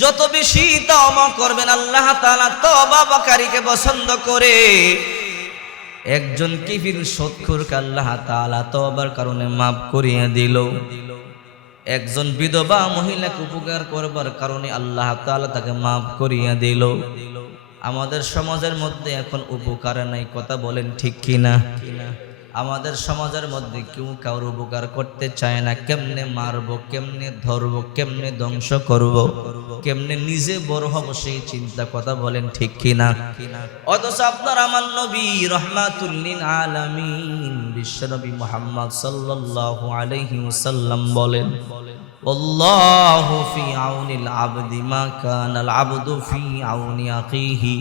যত বেশি তওবা করবেন, আল্লাহ তাআলা তওবাকারীকে পছন্দ করে। একজন কিফির সৎখুরকে আল্লাহ তাআলা তওবার কারণে মাফ করিয়ে দিল। একজন বিধবা মহিলাকে উপকার করবার কারণে আল্লাহ তাআলা তাকে মাফ করিয়ে দিল। আমাদের সমাজের মধ্যে এখন উপকার নাই, কথা বলেন ঠিক কিনা? আমাদের সমাজের মধ্যে কেউ কারোর উপকার করতে চায় না। কেমনে মারব, কেমনে ধরব, কেমনে ধ্বংস করব, কেমনে নিজে বড় হব সেই চিন্তা কথা বলেন ঠিক কিনা? অথচ আপনার আমার নবী রহমাতুল্লিন আলামিন বিশ্বনবী মোহাম্মদ সাল্লাল্লাহু আলাইহি ওয়াসাল্লাম বলেন, আল্লাহু ফি আউনিল আবদি মা কানাল আবদু ফি আউনি আকিহি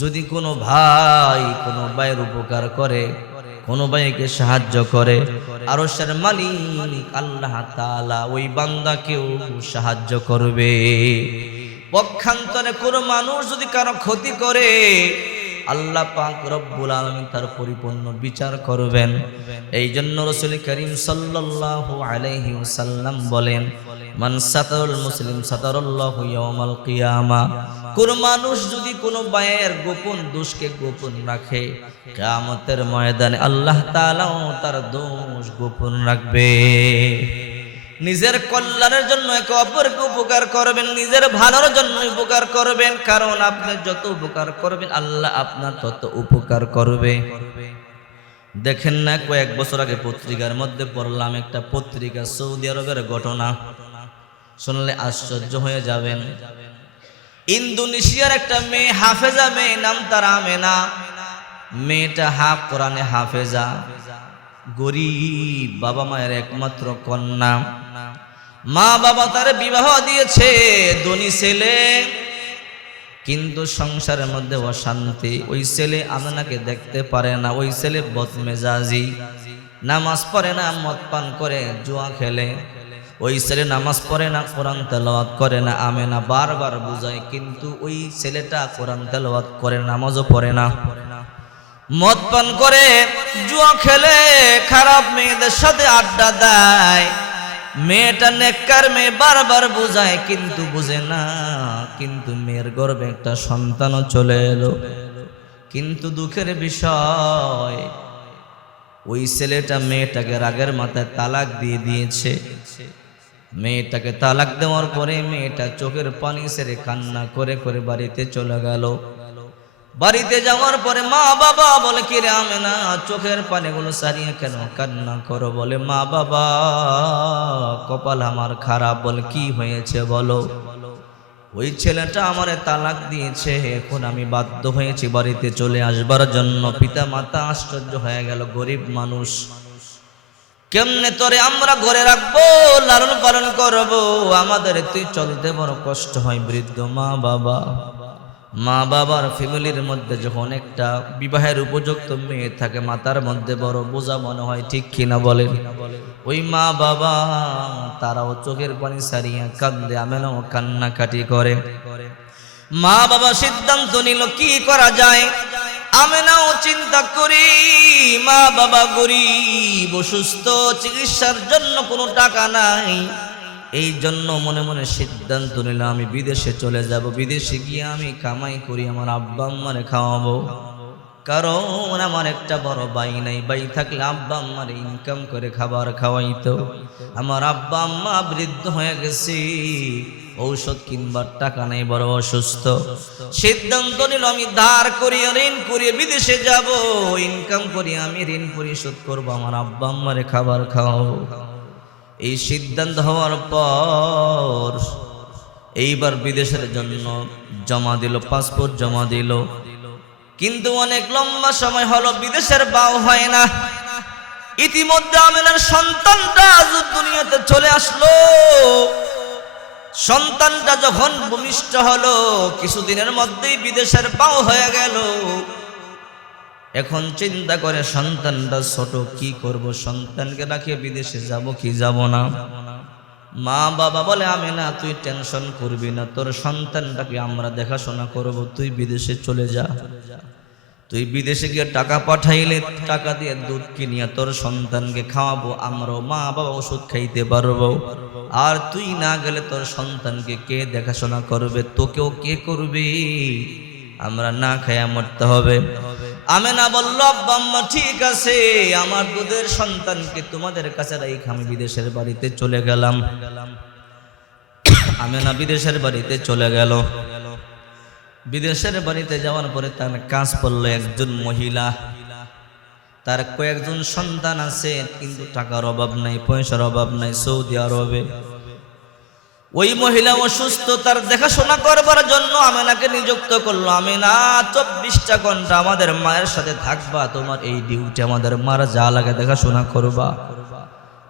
যদি কোনো ভাই, কোনো ভাইয়ের উপকার করে কোনো ভাইকে সাহায্য করে। আরও সের মালিক আল্লাহ তাআলা ওই বান্দাকেও সাহায্য করবে। পক্ষান্তরে কোনো মানুষ যদি কারও ক্ষতি করে, আল্লাহ পাক রব্বুল আলামিন তার পরিপূর্ণ বিচার করবেন। এই জন্য রসুল করিম সাল্লাল্লাহু আলাইহি ওয়াসাল্লাম বলেন, মান সাতারুল মুসলিম সাতারুল্লাহু ইয়াউমাল কিয়ামা। কোন মানুষ যদি কোনো বায়ের গোপন দোষকে গোপন রাখে, কিয়ামতের ময়দানে আল্লাহ তাআলাও তার দোষ গোপন রাখবে। নিজের কল্যাণের জন্য একে অপরকে উপকার করবেন, নিজের ভালোর জন্য উপকার করবেন, কারণ আপনি যত উপকার করবেন, আল্লাহ আপনার তত উপকার করবে। দেখেন না, কয়েক বছর আগে পত্রিকার মধ্যে পড়লাম একটা পত্রিকা সৌদি আরবের ঘটনা। শুনলে আশ্চর্য হয়ে যাবেন। ইন্দোনেশিয়ার একটা মেয়ে, হাফেজা মেয়ে, নাম তার আমেনা। মেয়েটা হাফ কোরআনে হাফেজা। গরিব বাবা মায়ের একমাত্র কন্যা। মা বাবা তার বিবাহ দিয়েছে ধনী ছেলে। কিন্তু সংসারের মধ্যে অশান্তি। ওই ছেলে আমেনাকে দেখতে পারে না। ওই ছেলে বদমেজাজি। নামাজ পড়ে না, মদ পান করে, জুয়া খেলে। ওই ছেলে নামাজ পড়ে না, কোরআন তেলাওয়াত করে না, আমেনা বারবার বুঝায়, কিন্তু ওই ছেলেটা কোরআন তেলাওয়াত করে, নামাজও পড়ে না। মদ পান করে, জুয়া খেলে, খারাপ মেয়েদের সাথে আড্ডা দেয়। মেয়েটা নেককার মেয়ে বারবার বুঝায়, কিন্তু বুঝে না, কিন্তু মেয়ের গর্বে একটা সন্তানও চলে এলো। কিন্তু দুঃখের বিষয়, ওই ছেলেটা মেয়েটাকে রাগের মাথায় তালাক দিয়ে দিয়েছে। মেয়েটাকে তালাক দেওয়ার পরে মেয়েটা চোখের পানি সেরে কান্না করে করে বাড়িতে চলে গেল। বাড়িতে যাওয়ার পরে মা বাবা বলে, কি রে আমি না চোখের পানিগুলো সারিয়ে কেন কান্না করো? বলে, মা বাবা, কপাল আমার খারাপ। বলে, কি হয়েছে বলো? ওই ছেলেটা আমারে তালাক দিয়েছে, এখন আমি বাধ্য হয়েছি বাড়িতে চলে আসবার জন্য। পিতা মাতা আশ্চর্য হয়ে গেল, গরিব মানুষ। কেমনে তোরে আমরা ঘরে রাখব, লালন পালন করব? আমাদের তুই চলতে বড় কষ্ট হয় বৃদ্ধ মা বাবা। মা বাবার ফ্যামিলির মধ্যে যখন একটা বিবাহের উপযুক্ত মেয়ে থাকে, মাতার মধ্যে বড় বোঝা মনে হয়, ঠিক কিনা বলেন? ওই মা বাবা, তারাও চোখের পানি সারিয়া কান্দে আমেনাও কান্নাকাটি করে। মা বাবা সিদ্ধান্ত নিল, কি করা যায়? আমেনাও চিন্তা করি, মা বাবা গরিব, অসুস্থ, চিকিৎসার জন্য কোনো টাকা নাই। এই জন্য মনে মনে সিদ্ধান্ত নিলাম, আমি বিদেশে চলে যাব, বিদেশে গিয়ে আমি কামাই করি, আমার আব্বা আম্মারে খাওয়াবো। কারণ আমার একটা বড় বাই নাই বাই থাকলে আব্বা আম্মার ইনকাম করে খাবার খাওয়াইতো। আমার আব্বা আম্মা বৃদ্ধ হয়ে গেছে ঔষধ কিনবার টাকা নেই, বড় অসুস্থ। সিদ্ধান্ত নিল, আমি ধার করিয়ে, ঋণ করিয়ে বিদেশে যাব। ইনকাম করি আমি ঋণ পরিশোধ করব, আমার আব্বা আম্মারে খাবার খাও এই সিদ্ধান্ত হওয়ার পর এইবার বিদেশের জন্য জমা দিল, পাসপোর্ট জমা দিল। কিন্তু অনেক লম্বা সময় হলো, বিদেশের বাও হয় না। ইতিমধ্যে আমেনার সন্তানটা আজ দুনিয়াতে চলে আসলো। সন্তানটা যখন ভূমিষ্ঠ হলো, কিছুদিনের মধ্যেই বিদেশের পাও হয়ে গেল। এখন চিন্তা করে, সন্তানটা ছোট, কি করব? সন্তানকে রাখে বিদেশে যাব কি যাব না? মা বাবা বলে, আমি না, তুই টেনশন করবি না। তোর সন্তানটাকে আমরা দেখাশোনা করব। তুই বিদেশে চলে যা। তুই বিদেশে গিয়ে টাকা পাঠাইলে, টাকা দিয়ে দুধ কিনিয়া তোর সন্তানকে খাওয়াবো, আমরাও মা বাবা ওষুধ খাইতে পারব। আর তুই না গেলে তোর সন্তানকে কে দেখাশোনা করবে, তোকেও কে করবে? আমরা না খাইয়া মরতে হবে। আমি না বলল, আব্বা ঠিক আছে, আমার দুধের সন্তানকে তোমাদের কাছে রাইখ আমি বিদেশের বাড়িতে চলে গেলাম। আমি না বিদেশের বাড়িতে চলে গেল। বিদেশের বাড়িতে যাওয়ার পরে তার কাজ পড়ল একজন মহিলা। তার কয়েকজন সন্তান আছে, কিন্তু টাকার অভাব নাই, পয়সার অভাব নাই, সৌদি আরবে। ওই মহিলা অসুস্থ, তার দেখাশোনা করবার জন্য আমেনাকে নিযুক্ত করল। আমেনা, চব্বিশটা ঘণ্টা আমাদের মায়ের সাথে থাকবা, তোমার এই ডিউটি আমাদের মার যা লাগে দেখাশোনা করবা।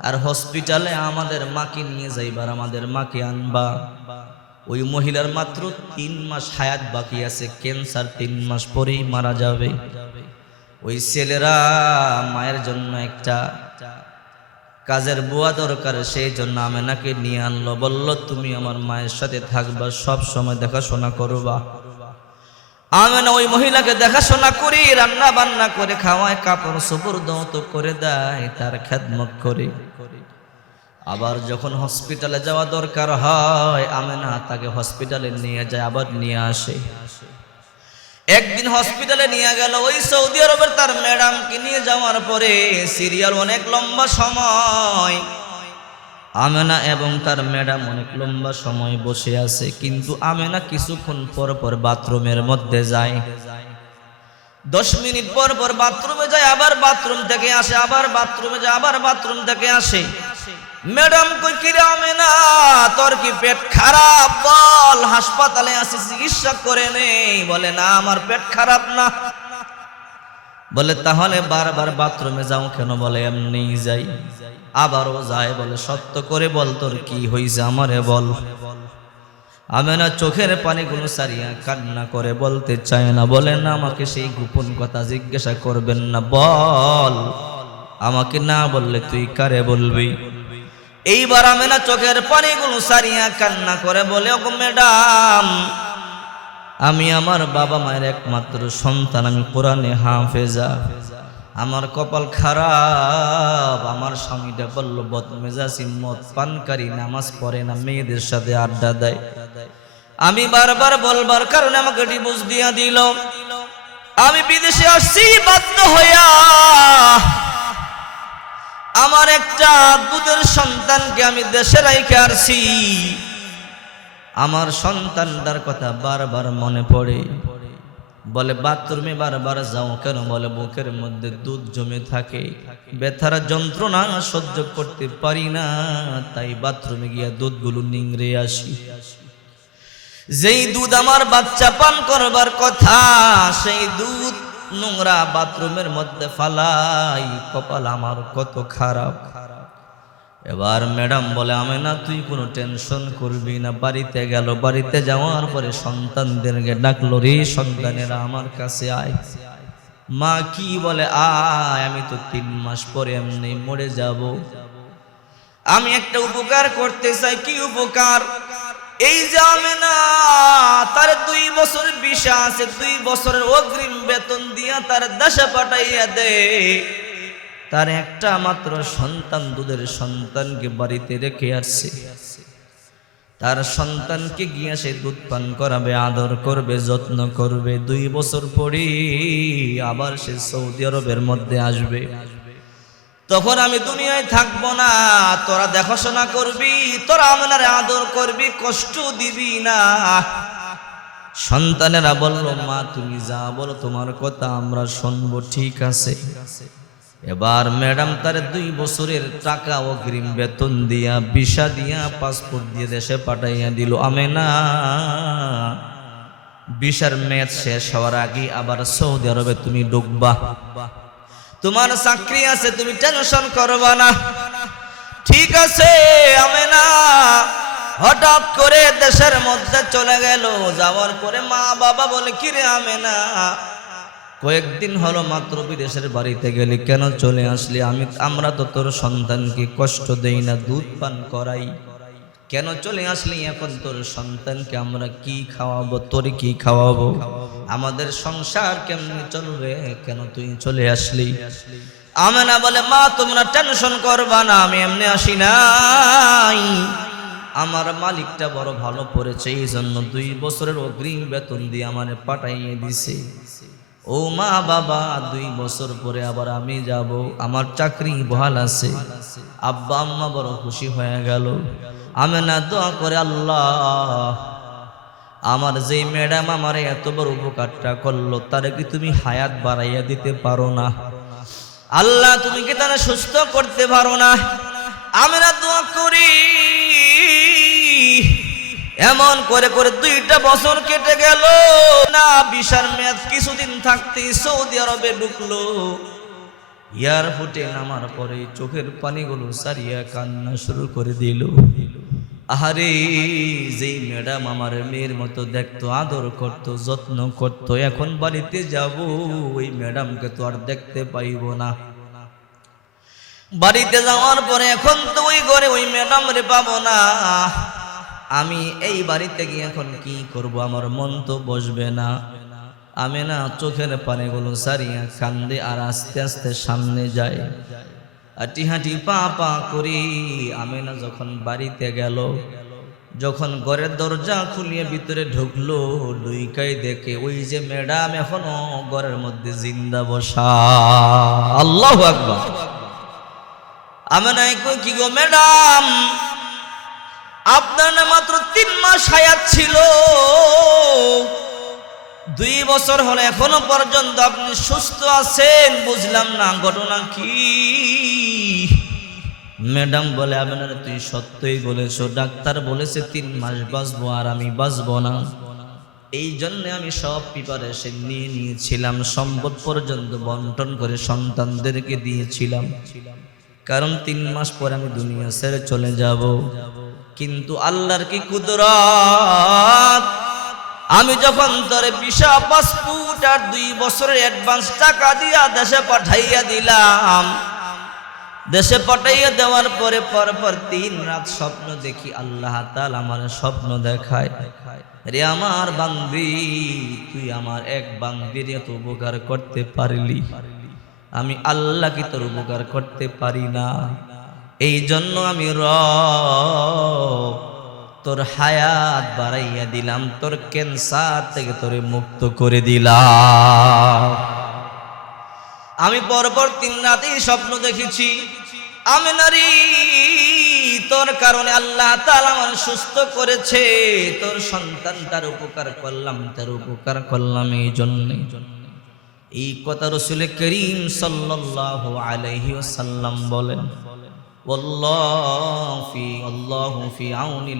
আর হসপিটালে আমাদের মাকে নিয়ে যাইবার, আমাদের মাকে আনবা। ওই মহিলার মাত্র তিন মাস হায়াত বাকি আছে, ক্যান্সার তিন মাস পরেই মারা যাবে। ওই ছেলেরা মায়ের জন্য একটা কাজের বুয়া দরকার, সেই জন্য আমেনাকে নিয়ে আনলো, বলল, তুমি আমার মায়ের সাথে থাকবা, সব সময় দেখাশোনা করবা। আমেনা ওই মহিলাকে দেখাশোনা করি রান্না বান্না করে খাওয়ায় কাপড় সুপুর দৌত করে দেয়, তার খেদমত করে। আবার যখন হসপিটালে যাওয়া দরকার হয়, আমেনা তাকে হসপিটালে নিয়ে যায়, আবার নিয়ে আসে। একদিন হসপিটালে নিয়ে গেল, ওই সৌদি আরবের তার ম্যাডামকে নিয়ে যাওয়ার পরে সিরিয়াল অনেক লম্বা সময়। আমেনা এবং তার ম্যাডাম অনেক লম্বা সময় বসে আছে, কিন্তু আমেনা কিছুক্ষণ পর পর বাথরুমের মধ্যে যায়। দশ মিনিট পর পর বাথরুমে যায়, আবার বাথরুম থেকে আসে, আবার বাথরুমে যায়, আবার বাথরুম থেকে আসে। ম্যাডাম কই কিরে আমেনা? তোর কি পেট খারাপ? বল, হাসপাতালে আসে, চিকিৎসা করে নেই। বলে, না, আমার পেট খারাপ না। বলে, তাহলে বারবার বাথরুমে যাও কেন? বলে এমনি যাই। আবারও যায়, বলে, সত্য করে বল, তোর কি হইছে আমারে বল। আমি না চোখের পানিগুলো সারিয়া কান্না করে বলতে চায় না। বলে, না, আমাকে সেই গোপন কথা জিজ্ঞাসা করবেন না। বল, আমাকে না বললে তুই কারে বলবি? এইবার আমেনা চোখের পানিগুলো সারিয়া কান্না করে বলে, ওগো ম্যাডাম, আমি আমার বাবা মায়ের একমাত্র সন্তান, আমি কোরআনে হাফেজা। আমার কপাল খারাপ, আমার স্বামীটা বলল বদমেজাসি মদ পানকারী নামাজ পড়ে না, মেয়েদের সাথে আড্ডা দেয়। আমি বারবার বলবার কারণে আমাকে ডিভোর্স দিয়া দিল। আমি বিদেশে আসছি, বাধ্য হইয়া আমার একটা দুধের সন্তানকে আমি দেশে রাইখে আসছি। আমার সন্তানটার কথা বারবার মনে পড়ে। বলে, বাথরুমে বারবার যাও কেন? বলে, বুকের মধ্যে দুধ জমে থাকে। ব্যথার যন্ত্রণা সহ্য করতে পারি না। তাই বাথরুমে গিয়া দুধগুলো নিংড়ে আসি। যেই দুধ আমার বাচ্চা পান করবার কথা, সেই দুধ নোংরা বাথরুমের মধ্যে ফালাই, কপাল আমার কত খারাপ। এবার ম্যাডাম বলে আমি না তুই কোনো টেনশন করবি না, বাড়িতে গেল। বাড়িতে যাওয়ার পরে সন্তানদেরকে ডাকলো, রে সন্তানেরা, আমার কাছে আয়। মা কি বলে, আয়, আমি তো তিন মাস পরে এমনি মরে যাব। আমি একটা উপকার করতে চাই, কি উপকার? এই যে না তার দুই বছর বিষা আছে, দুই বছরের অগ্রিম বেতন দিয়া তার দেশে পাঠাইয়া দে। তার একটা মাত্র সন্তান, দুধের সন্তানকে বাড়িতে রেখে আসছে। তার সন্তানকে গিয়া সে দুধ পান করাবে, আদর করবে, যত্ন করবে। দুই বছর পরে আবার সে সৌদি আরবের মধ্যে আসবে। তখন আমি দুনিয়ায় থাকব না। তোরা দেখাশোনা করবি, তোরা আমার আদর করবি, কষ্ট দিবি না। সন্তানেরা বলল, মা, তুমি যা বলো, তোমার কথা আমরা শুনব, ঠিক আছে। এবার ম্যাডাম তার দুই বছরের টাকা অগ্রিম বেতন দিয়া, ভিসা দিয়া পাসপোর্ট দিয়ে দেশে পাঠাইয়া দিল আমি না ভিসার ম্যাচ শেষ হওয়ার আগে আবার সৌদি আরবে তুমি ডুববা তোমার চাকরি আছে, তুমি টেনশন করবা না। ঠিক আছে আমি না হঠাৎ করে দেশের মধ্যে চলে গেল। যাওয়ার পরে মা বাবা বলে কিরে আমি না কয়েকদিন হলো মাত্র বিদেশের বাড়িতে গেলি, কেন চলে আসলি? আমি, আমরা তো তোর সন্তানকে কষ্ট দেই না, দুধ পান করাই। কেন চলে আসলি? এখন তোর সন্তানকে আমরা কি খাওয়াবো? তোর কি খাওয়াবো? আমাদের সংসার কেমনে চলবে? কেন তুই চলে আসলি? আমেনা বলে, মা, তোমরা টেনশন করবা না, আমি এমনি আসি নাই। আমার মালিকটা বড় ভালো পড়েছে এই জন্য দুই বছরের অগ্রিম বেতন দিয়ে আমারে পাঠাইয়ে দিছে। ও মা বাবা, দুই বছর পরে আবার আমি যাব, আমার চাকরি বহাল আছে। আব্বা আম্মা বড় খুশি হয়ে গেল। আমি না দোয়া করে, আল্লাহ আমার যে ম্যাডাম আমার এত বড় উপকারটা করল, তার কি তুমি হায়াত বাড়াইয়া দিতে পারো না? আল্লাহ, তুমি কি তারা সুস্থ করতে পারো না? আমরা দোয়া করি। এমন করে করে দুইটা বছর কেটে গেল। না বিশার মেয়াদ কিছুদিন থাকতে সৌদি আরবে ঢুকলো। এয়ারপোর্টে নামার পরে চোখের পানিগুলো সারিয়া কান্না শুরু করে দিল। আহারে, যেই ম্যাডাম আমার মেয়ের মতো দেখতো, আদর করত, যত্ন করত, এখন বাড়িতে যাব, ওই ম্যাডামকে তো আর দেখতে পাইব না। বাড়িতে যাওয়ার পরে এখন তো ওই ঘরে ওই ম্যাডাম রে পাবো না। আমি এই বাড়িতে গিয়ে এখন কি করব, আমার মন তো বসবে না। আমি না চোখের পানিগুলো সারিয়া কান্দে আর আস্তে আস্তে সামনে যায় হাঁটি হাঁটি পা পা করি। আমি না যখন বাড়িতে গেল, যখন ঘরের দরজা খুলিয়ে ভিতরে ঢুকলো ডুইকাই দেখে ওই যে ম্যাডাম এখনও ঘরের মধ্যে জিন্দা বসা। আল্লাহ আকবার। আমি নাই কই, কি গো ম্যাডাম? আপনার মাত্র তিন মাস হায়াত ছিল। দুই বছর হলে এখনও পর্যন্ত আপনি সুস্থ আছেন, বুঝলাম না, ঘটনা কি? ম্যাডাম বলে, আপনার তুই সত্যই বলেছ। ডাক্তার বলেছে, তিন মাস বাঁচবো আর আমি বাঁচবো না। এই জন্য আমি সব প্রিপারেশন নিয়ে নিয়েছিলাম, সম্পদ পর্যন্ত বন্টন করে সন্তানদেরকে দিয়েছিলাম। কারণ তিন মাস পরে আমি দুনিয়া ছেড়ে চলে যাব। কিন্তু আল্লাহর কি কুদরত? আমি যখন তোর বিশা পাসপোর্ট আর দুই বছরের অ্যাডভান্স টাকা দিয়া দেশে পাঠাইয়া দিলাম দেশে পাঠাইয়া দেওয়ার পরে পরপর তিন রাত স্বপ্ন দেখি আল্লাহ তাল আমার স্বপ্ন দেখায়। রে আমার বান্দি, তুই আমার এক বান্দির এত উপকার করতে পারলি। আমি আল্লাহ কি তোর উপকার করতে পারি না। এই জন্য আমি র তোর হায়াত বাড়াইয়া দিলাম, তোর ক্যান্সার থেকে তোরে মুক্ত করে দিলাম। আমি পরপর তিন রাতেই স্বপ্ন দেখেছি। আমি নারী, তোর কারণে আল্লাহ আমার সুস্থ করেছে। তোর সন্তান তার উপকার করলাম, তার উপকার করলাম এই জন্যে। এই কথা রসুল করিম সাল্লাহ আলহি সাল্লাম বলেন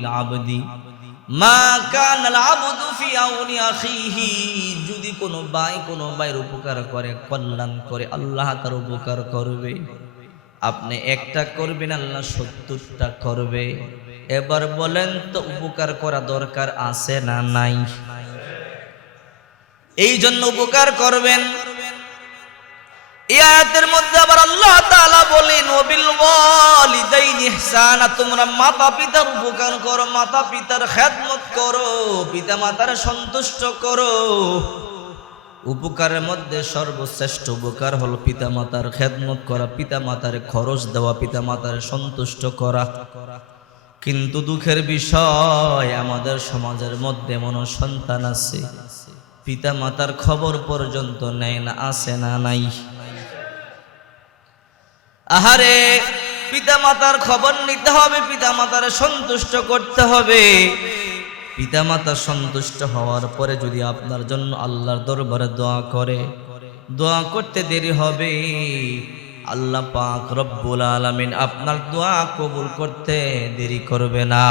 লাভ দি মা যদি কোনো বাই কোনো বাইর উপকার করে, কল্যাণ করে, আল্লাহ তার উপকার করবে। আপনি একটা করবেন, আল্লাহ সত্তরটা করবে। এবার বলেন তো উপকার করা দরকার আছে না নাই? এই জন্য উপকার করবেন। আয়াতের মধ্যে আবার আল্লাহ বলেন তোমরা মাতা পিতার উপকার করো মাতা পিতার খেদমত করো পিতা মাতার সন্তুষ্ট করো। উপকারের মধ্যে সর্বশ্রেষ্ঠ উপকার হলো পিতা মাতার খেদমত করা পিতা মাতার খরচ দেওয়া পিতা মাতার সন্তুষ্ট করা। কিন্তু দুঃখের বিষয়, আমাদের সমাজের মধ্যে এমন সন্তান আছে পিতা মাতার খবর পর্যন্ত নেয় না, আসে না, নাই। আহারে পিতা মাতার খবর নিতে হবে পিতা মাতার সন্তুষ্ট করতে হবে। পিতা মাতা সন্তুষ্ট হওয়ার পরে যদি আপনার জন্য আল্লাহর দরবারে দোয়া করে, দোয়া করতে দেরি হবে। আল্লাহ পাক রব্বুল আলামিন আপনার দোয়া কবুল করতে দেরি করবে না।